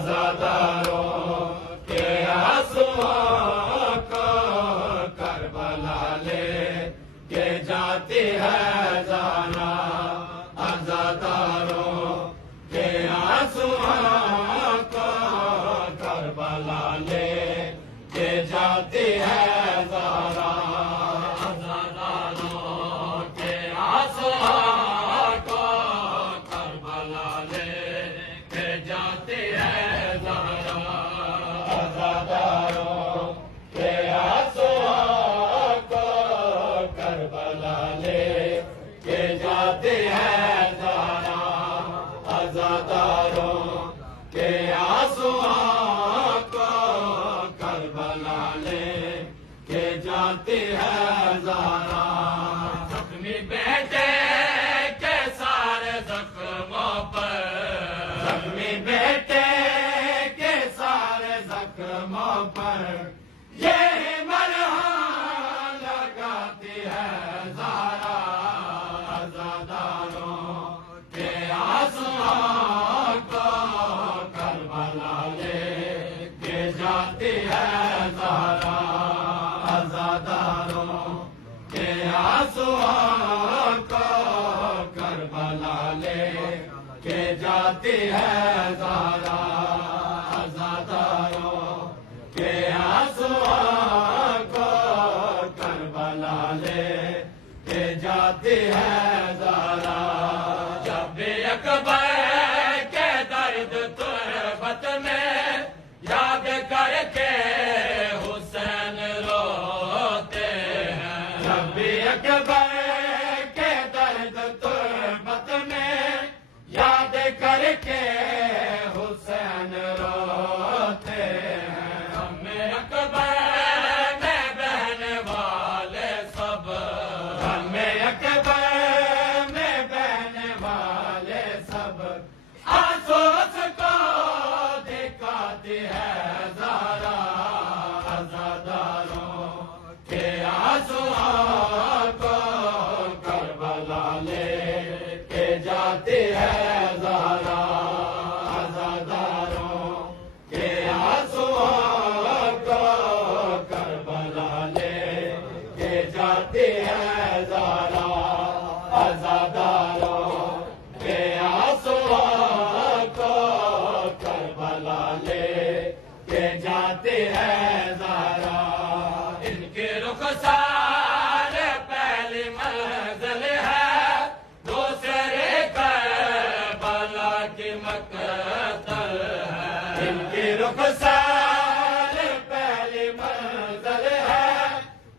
عزاداروں کے آنسوؤں کو کربلا لے کے جاتی ہے زہرا، عزاداروں کے آنسوؤں کو کربلا لے کے جاتی ہے زہرا، عزاداروں کے آنسوؤں کو کربلا لے کے جاتی ہے زہرا، عزاداروں کے آنسوؤں کو کربلا لے کے جاتی ہے زہرا، عزاداروں کے آنسوؤں کو کربلا لے کے جاتی ہے زہرا، زخمی بیٹے کے سارے زخموں پر، زخمی بیٹے کے سارے زخموں پر یہ مرہم لگاتی ہے زہرا، عزاداروں کے آنسوؤں کو کربلا لے کے جاتی ہے زہرا، عزاداروں کے آنسوؤں کو کربلا لے کے جاتی ہے زہرا، عزاداروں کے آنسوؤں کو کربلا لے کے جاتی ہے زہرا، جب بھی اکبر کے درد تربت میں یاد کر کے حسین روتے ہیں، جب بھی اکبر کے درد تربت میں یاد کر کے حسین روتے ہیں، ہمیں اکبر میں بہن والے سب، ہمیں اکبر میں بہن والے سب آسوس کو دکھاتی ہے زہرا، عزاداروں کے آنسوؤں کو کربلا لے کے جاتی ہے زہرا، عزاداروں کے آنسوؤں کو کربلا لے کے جاتی ہے زہرا، عزاداروں کے آنسوؤں کو کربلا لے کے جاتی ہے زہرا، ان کے رخسار پہلی منزل ہے دوسرے کربلا کی مقتل ہے، ان کی رخسار پہلی منزل ہے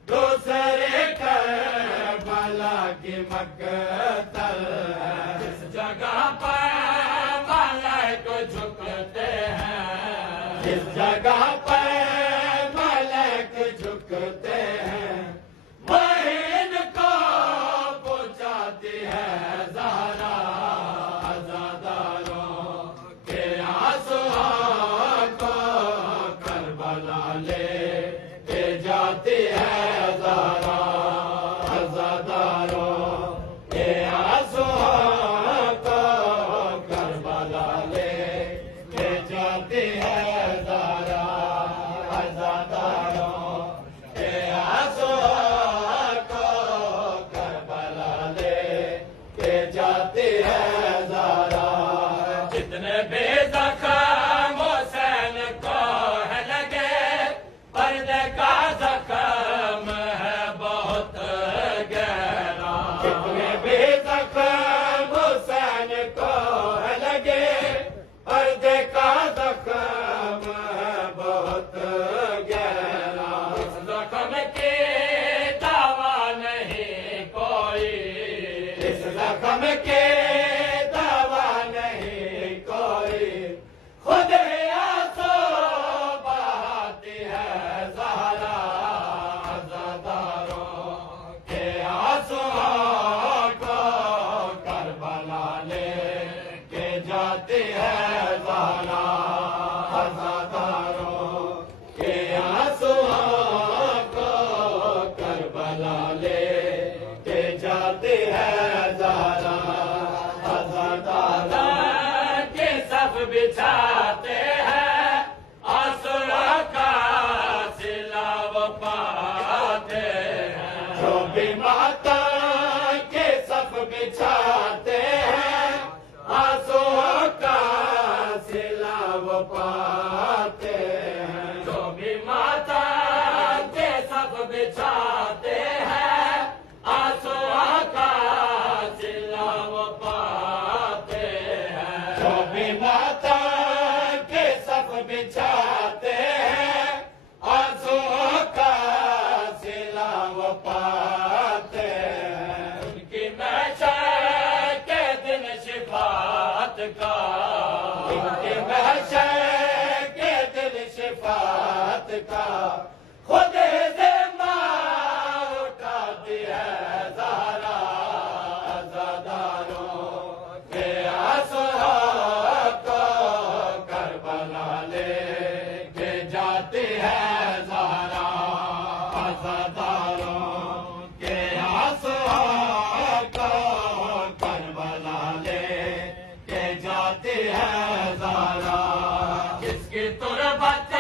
دوسرے کربلا کی مقتل ہے، جس جگہ پر ملائک جھکتے ہیں، جس جگہ پر ملائک جھکتے ہیں وہیں ان کو پہنچاتی ہے زہرا، عزاداروں کے آنسوؤں کو کربلا لے کے جاتی ہے زہرا، عزاداروں کے آنسوؤں کو کربلا لے کے جاتی ہے زہرا، عزاداروں کے آنسوؤں کو کربلا لے کے جاتی ہے زہرا، جتنے بے زخم حسین کو ہے لگے پردے کا زخم ہے بہت گہرا، جتنے بے زخم حسین کو ہے لگے پردے کا زخم ہے بہت گہرا، اس زخم کی دوا نہیں کوئی، اس زخم کی دوا نہیں کوئی، خود ہی آنسو بہاتی ہے زہرا، عزاداروں کے آنسوؤں کو کربلا لے کے جاتی ہے زہرا، عزاداروں کے آنسوؤں کو کربلا لے کے جاتی ہے زہرا، عزاداروں کے صف بچھاتے ہیں نبی ماتا کے سب بچھاتے ہیں آنسوؤں کا صلہ وہ پاتے ہیں ان کی محشر کے دن شفاعت کا ان کی محشر کے دن شفاعت کا خود ذمہ اٹھاتی ہے زہرا عزاداروں کے آنسوؤں کو کربلا لے کے جاتی ہے زہرا عزاداروں کے آنسوؤں کو کربلا لے کے جاتی ہے زہرا جس کی تربت